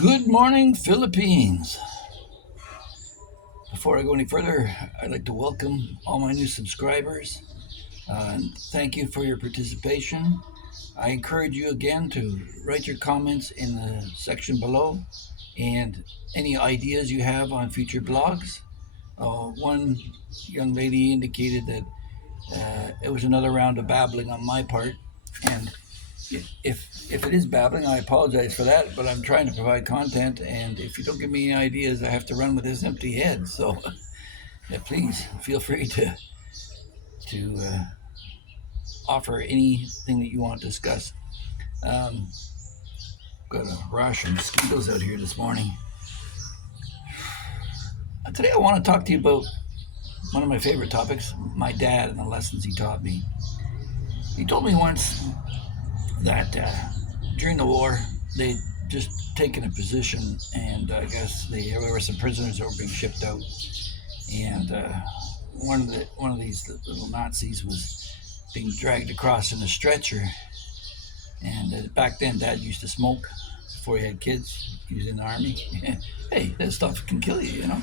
Good morning, Philippines. Before I go any further, I'd like to welcome all my new subscribers and thank you for your participation. I encourage you again to write your comments in the section below and any ideas you have on future blogs. One young lady indicated that it was another round of babbling on my part, and if it is babbling, I apologize for that. But I'm trying to provide content, and if you don't give me any ideas, I have to run with this empty head. So, yeah, please feel free to offer anything that you want to discuss. Um, got a rash of mosquitoes out here this morning. Today, I want to talk to you about one of my favorite topics: my dad and the lessons he taught me. He told me once that during the war, they just taken a position, and I guess there were some prisoners that were being shipped out, and one of these little Nazis was being dragged across in a stretcher. And back then, Dad used to smoke before he had kids. He was in the army. Hey, that stuff can kill you, you know.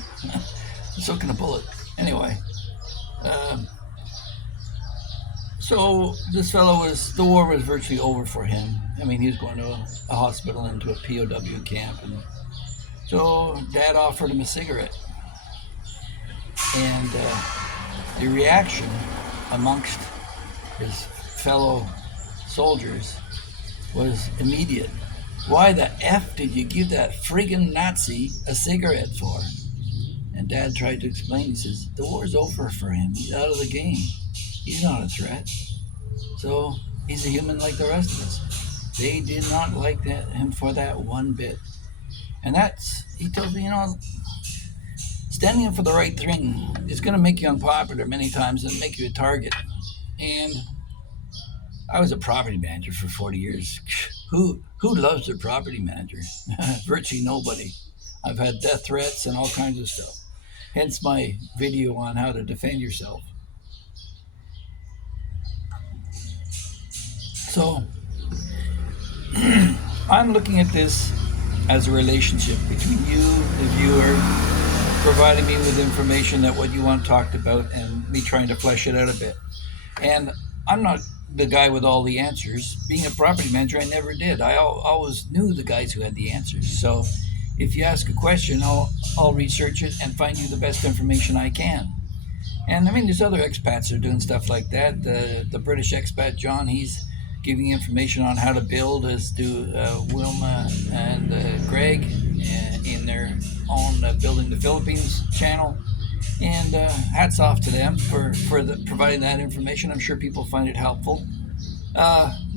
So can a bullet. Anyway, um, so this fellow the war was virtually over for him. I mean, he was going to a hospital into a POW camp, and so Dad offered him a cigarette, and the reaction amongst his fellow soldiers was immediate. Why the F did you give that friggin' Nazi a cigarette for? And Dad tried to explain. He says, the war's over for him. He's out of the game. He's not a threat. So he's a human like the rest of us. They did not like him for that one bit. And he tells me, standing up for the right thing is going to make you unpopular many times and make you a target. And I was a property manager for 40 years. Who loves their property manager? Virtually nobody. I've had death threats and all kinds of stuff. Hence my video on how to defend yourself. So I'm looking at this as a relationship between you, the viewer, providing me with information that what you want talked about, and me trying to flesh it out a bit. And I'm not the guy with all the answers. Being a property manager, I never did. I always knew the guys who had the answers. So if you ask a question, I'll research it and find you the best information I can. And I mean, there's other expats that are doing stuff like that. The British expat John, he's giving information on how to build, as do Wilma and Greg in their own Building the Philippines channel. And hats off to them for providing that information. I'm sure people find it helpful.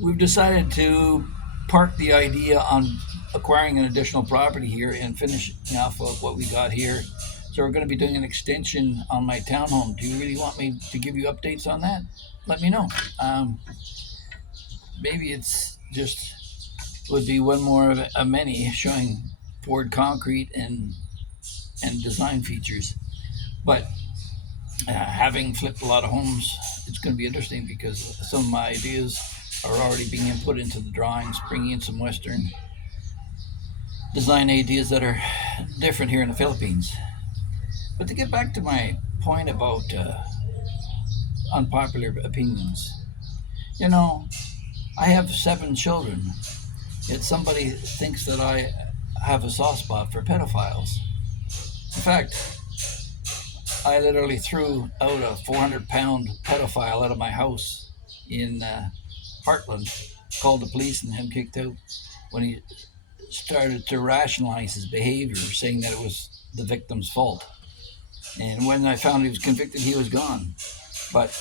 We've decided to park the idea on acquiring an additional property here and finishing off of what we got here. So we're going to be doing an extension on my townhome. Do you really want me to give you updates on that? Let me know. Maybe it's just would be one more of many showing poured concrete and design features. But having flipped a lot of homes, it's going to be interesting because some of my ideas are already being input into the drawings, bringing in some Western design ideas that are different here in the Philippines. But to get back to my point about unpopular opinions, you know, I have 7 children, yet somebody thinks that I have a soft spot for pedophiles. In fact, I literally threw out a 400-pound pedophile out of my house in Heartland, called the police, and him kicked out when he started to rationalize his behavior, saying that it was the victim's fault. And when I found he was convicted, he was gone. But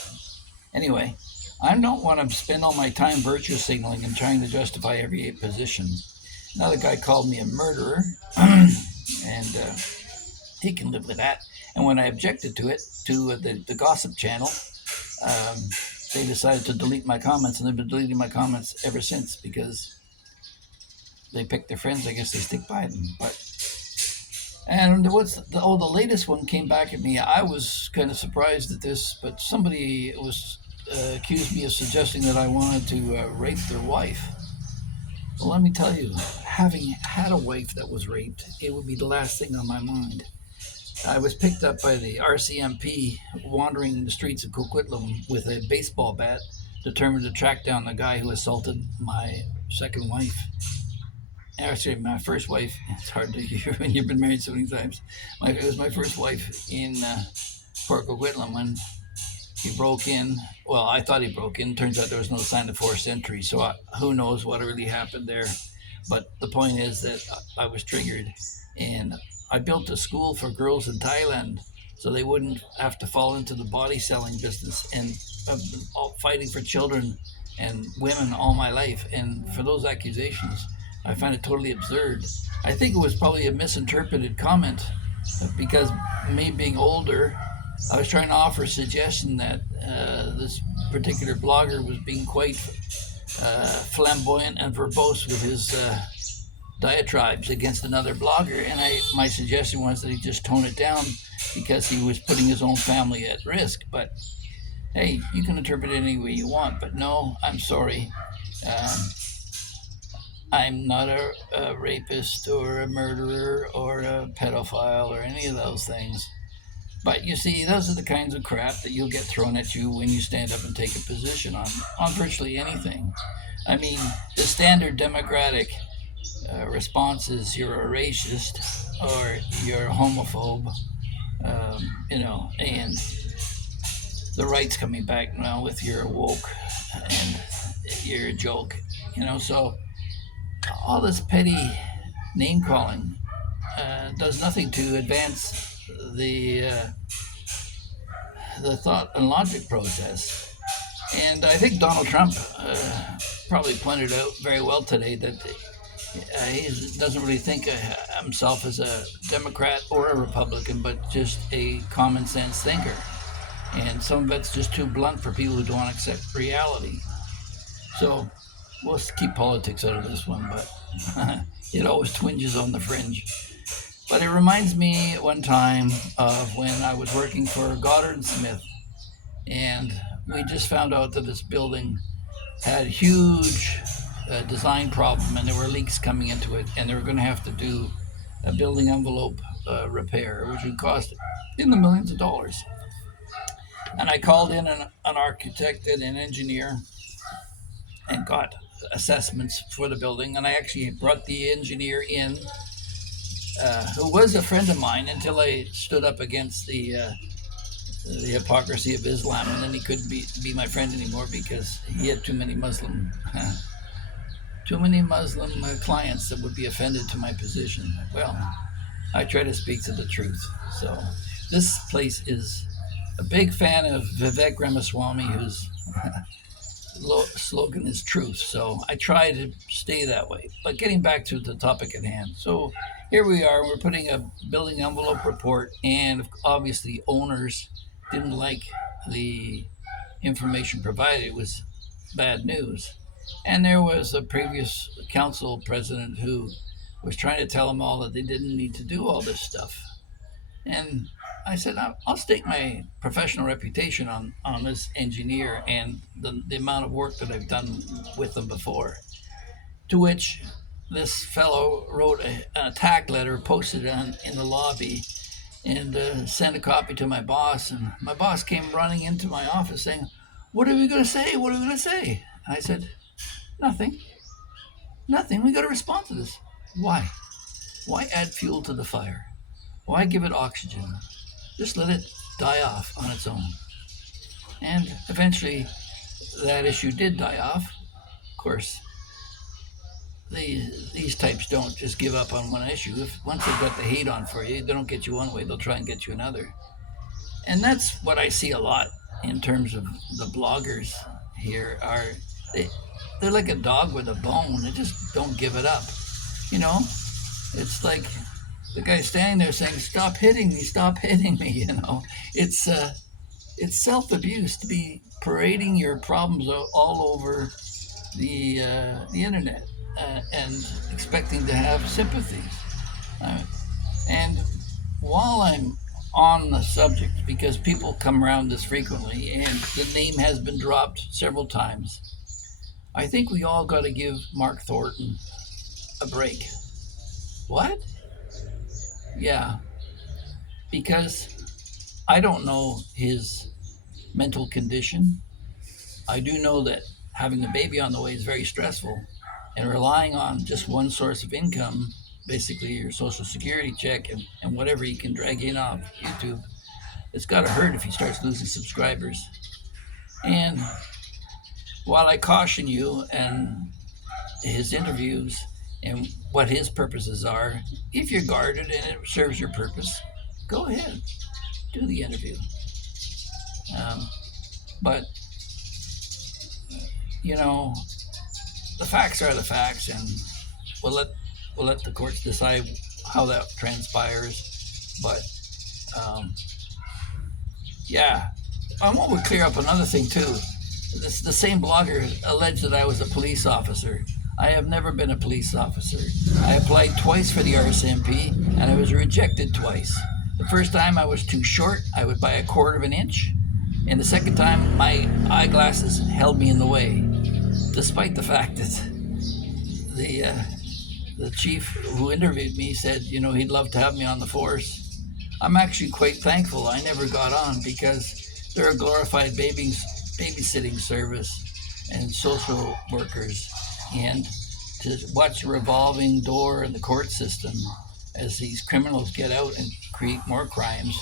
anyway, I don't want to spend all my time virtue signaling and trying to justify every position. Another guy called me a murderer, and he can live with that. And when I objected to it, to the Gossip Channel, um, they decided to delete my comments, and they've been deleting my comments ever since because they pick their friends. I guess they stick by them. And the latest one came back at me. I was kind of surprised at this, but somebody was accused me of suggesting that I wanted to rape their wife. Well, let me tell you, having had a wife that was raped, it would be the last thing on my mind. I was picked up by the RCMP wandering the streets of Coquitlam with a baseball bat, determined to track down the guy who assaulted my second wife. Actually, my first wife. It's hard to hear when you've been married so many times. It was my first wife in Port Coquitlam when he broke in. Well, I thought he broke in. Turns out there was no sign of forced entry, so who knows what really happened there. But the point is that I was triggered, and I built a school for girls in Thailand so they wouldn't have to fall into the body selling business. And I've been fighting for children and women all my life. And for those accusations, I find it totally absurd. I think it was probably a misinterpreted comment because me being older, I was trying to offer a suggestion that this particular blogger was being quite flamboyant and verbose with his diatribes against another blogger, and my suggestion was that he just tone it down because he was putting his own family at risk. But hey, you can interpret it any way you want, but no, I'm sorry. I'm not a rapist or a murderer or a pedophile or any of those things. But you see, those are the kinds of crap that you'll get thrown at you when you stand up and take a position on virtually anything. I mean, the standard Democratic response is you're a racist or you're a homophobe, and the right's coming back now with you're woke and you're a joke, so all this petty name calling does nothing to advance the thought and logic process. And I think Donald Trump probably pointed out very well today that he doesn't really think of himself as a Democrat or a Republican, but just a common sense thinker. And some of it's just too blunt for people who don't accept reality. So we'll keep politics out of this one, but it always twinges on the fringe. But it reminds me one time of when I was working for Goddard Smith, and we just found out that this building had huge design problem, and there were leaks coming into it, and they were going to have to do a building envelope repair, which would cost in the millions of dollars. And I called in an architect and an engineer and got assessments for the building, and I actually brought the engineer in, who was a friend of mine until I stood up against the hypocrisy of Islam, and then he couldn't be my friend anymore because he had too many Muslim clients that would be offended to my position. Well, I try to speak to the truth. So this place is a big fan of Vivek Ramaswamy, whose slogan is truth. So I try to stay that way. But getting back to the topic at hand. So here we are, we're putting a building envelope report, and obviously owners didn't like the information provided. It was bad news. And there was a previous council president who was trying to tell them all that they didn't need to do all this stuff. And I said, I'll stake my professional reputation on this engineer and the amount of work that I've done with them before. To which this fellow wrote an attack letter, posted it in the lobby, and sent a copy to my boss. And my boss came running into my office saying, "What are we going to say? What are we going to say?" I said, "Nothing. Nothing. We got to respond to this. Why? Why add fuel to the fire? Why give it oxygen? Just let it die off on its own." And eventually that issue did die off. Of course, these types don't just give up on one issue. Once they've got the hate on for you, they don't get you one way, they'll try and get you another. And that's what I see a lot in terms of the bloggers here. They're like a dog with a bone. They just don't give it up. It's like the guy standing there saying, "Stop hitting me, stop hitting me." It's self-abuse to be parading your problems all over the internet and expecting to have sympathy. And while I'm on the subject, because people come around this frequently and the name has been dropped several times, I think we all got to give Mark Thornton a break. What? Yeah, because I don't know his mental condition. I do know that having a baby on the way is very stressful, and relying on just one source of income, basically your social security check and whatever he can drag in off YouTube, it's got to hurt if he starts losing subscribers. And while I caution you and his interviews and what his purposes are, if you're guarded and it serves your purpose, go ahead, do the interview. Um, but, you know, the facts are the facts, and we'll let the courts decide how that transpires. But yeah, I want to clear up another thing too. The same blogger alleged that I was a police officer. I have never been a police officer. I applied twice for the RCMP and I was rejected twice. The first time I was too short, I would by a quarter of an inch, and the second time my eyeglasses held me in the way, despite the fact that the chief who interviewed me said, he'd love to have me on the force. I'm actually quite thankful I never got on, because they're a glorified babysitting service and social workers, and to watch a revolving door in the court system as these criminals get out and create more crimes.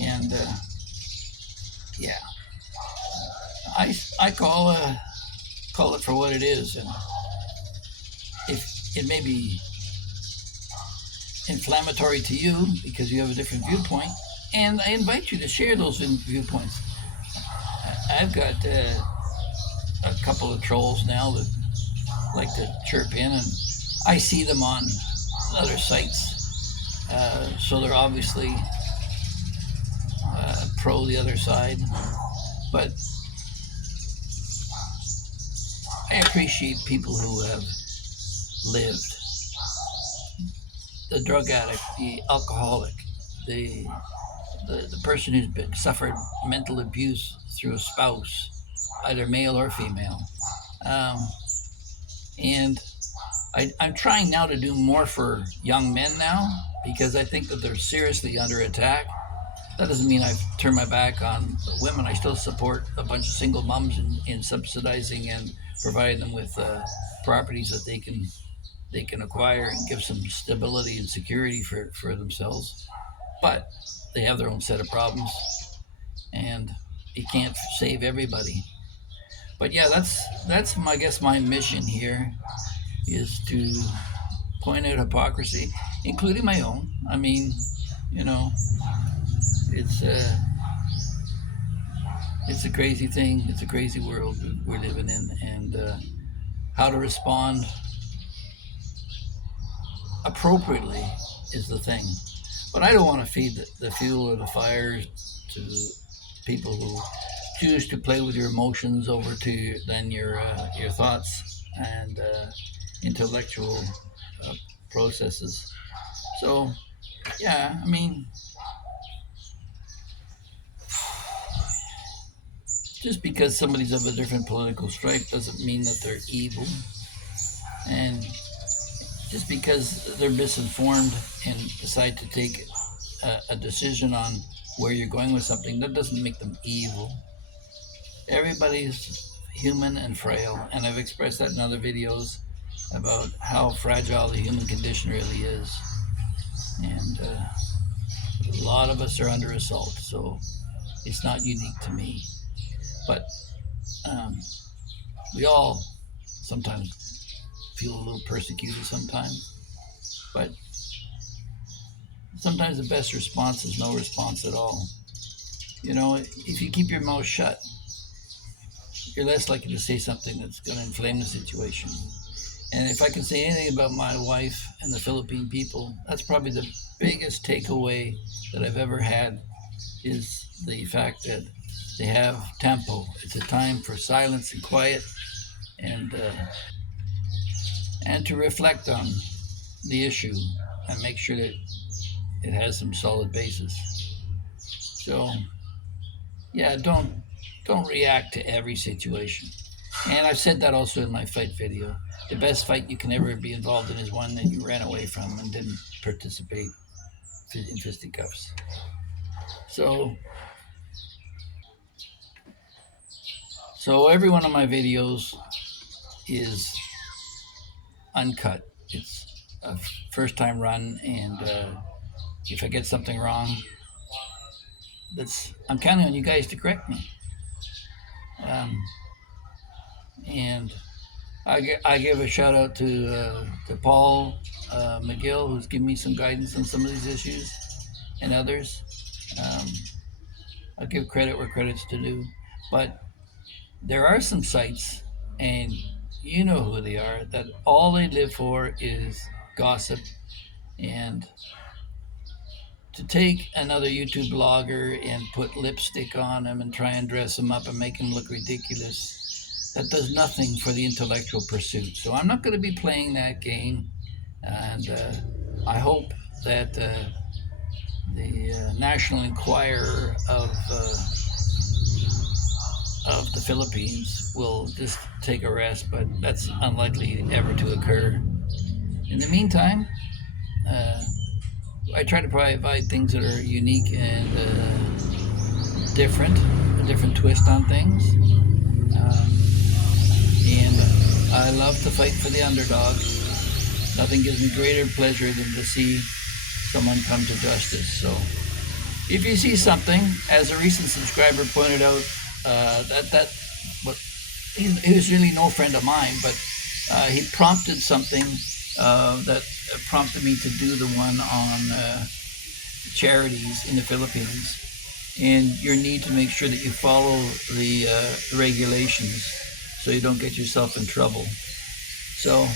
And yeah, I call it for what it is, and if it may be inflammatory to you because you have a different viewpoint, and I invite you to share those viewpoints. I've got a couple of trolls now that like to chirp in, and I see them on other sites, so they're obviously pro the other side. But I appreciate people who have lived. The drug addict, the alcoholic, the person who's suffered mental abuse through a spouse, either male or female. And I'm trying now to do more for young men now, because I think that they're seriously under attack. That doesn't mean I've turned my back on women. I still support a bunch of single moms in subsidizing and providing them with properties that they can acquire and give some stability and security for themselves. But they have their own set of problems, and you can't save everybody. But yeah, that's I guess my mission here is to point out hypocrisy, including my own. I mean, it's a crazy thing. It's a crazy world we're living in, and how to respond appropriately is the thing. But I don't want to feed the fuel or the fire to people who choose to play with your emotions over to then your thoughts and intellectual processes. So yeah, I mean, just because somebody's of a different political stripe doesn't mean that they're evil, and just because they're misinformed and decide to take a decision on where you're going with something, that doesn't make them evil. Everybody's human and frail, and I've expressed that in other videos about how fragile the human condition really is. And a lot of us are under assault, so it's not unique to me. But we all sometimes feel a little persecuted sometimes. But sometimes the best response is no response at all. If you keep your mouth shut, you're less likely to say something that's going to inflame the situation. And if I can say anything about my wife and the Philippine people, that's probably the biggest takeaway that I've ever had, is the fact that they have tempo. It's a time for silence and quiet, and to reflect on the issue and make sure that it has some solid basis. So yeah, don't react to every situation. And I've said that also in my fight video. the best fight you can ever be involved in is one that you ran away from and didn't participate in fisticuffs. So, so every one of my videos is uncut. It's a first time run, and if I get something wrong, I'm counting on you guys to correct me. And I give a shout out to Paul McGill, who's given me some guidance on some of these issues, and others. I'll give credit where credit's due, but there are some sites, and you know who they are, that all they live for is gossip. And to take another YouTube blogger and put lipstick on him and try and dress him up and make him look ridiculous, that does nothing for the intellectual pursuit. So I'm not going to be playing that game, and I hope that the National Enquirer of the Philippines will just take a rest, but that's unlikely ever to occur. In the meantime, I try to provide things that are unique and different, a different twist on things. And I love to fight for the underdog. Nothing gives me greater pleasure than to see someone come to justice. So if you see something, as a recent subscriber pointed out, he was really no friend of mine, but he prompted something that prompted me to do the one on charities in the Philippines, and your need to make sure that you follow the regulations so you don't get yourself in trouble. So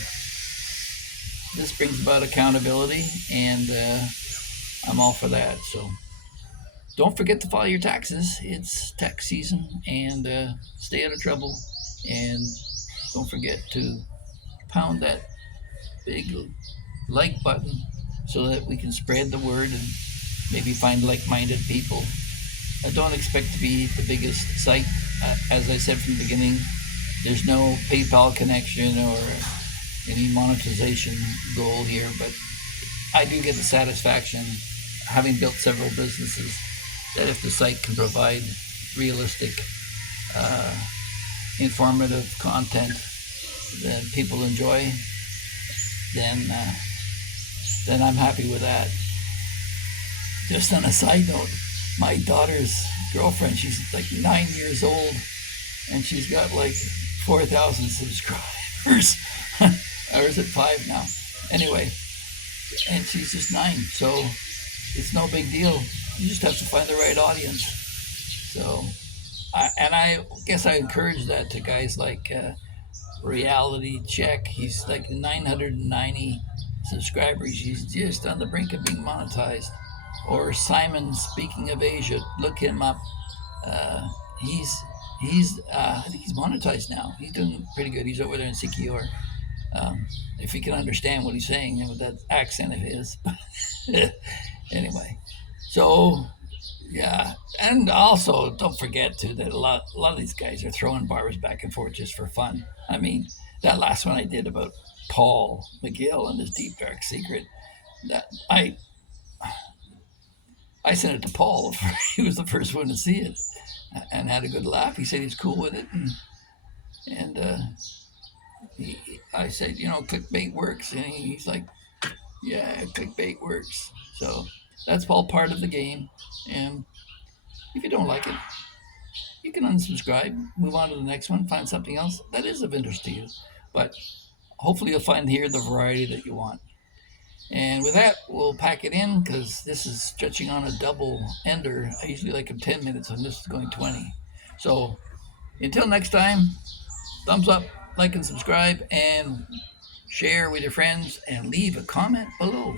this brings about accountability, and I'm all for that. So don't forget to file your taxes. It's tax season, and stay out of trouble. And don't forget to pound that big like button so that we can spread the word and maybe find like-minded people. I don't expect to be the biggest site. As I said from the beginning, there's no PayPal connection or any monetization goal here, but I do get the satisfaction, having built several businesses, that if the site can provide realistic, informative content that people enjoy, then I'm happy with that. Just on a side note, my daughter's girlfriend, she's like 9 years old, and she's got like 4,000 subscribers. Or is it 5 now? Anyway, and she's just 9, so it's no big deal. You just have to find the right audience. So, I guess I encourage that to guys like Reality Check. He's like 990 subscribers. He's just on the brink of being monetized. Or Simon, speaking of Asia, look him up. He's I think he's monetized now. He's doing pretty good. He's over there in Siquijor. If you can understand what he's saying with that accent of his. Anyway, so yeah, and also don't forget too that a lot of these guys are throwing barbs back and forth just for fun. I mean, that last one I did about Paul McGill and his deep dark secret, that I sent it to Paul. He was the first one to see it and had a good laugh. He said he's cool with it, and I said, clickbait works, and he's like, yeah, clickbait works. So that's all part of the game, and if you don't like it, you can unsubscribe, move on to the next one, find something else that is of interest to you. But hopefully you'll find here the variety that you want. And with that, we'll pack it in, because this is stretching on a double ender. I usually like them 10 minutes, and this is going 20. So until next time, thumbs up, like and subscribe, and share with your friends, and leave a comment below.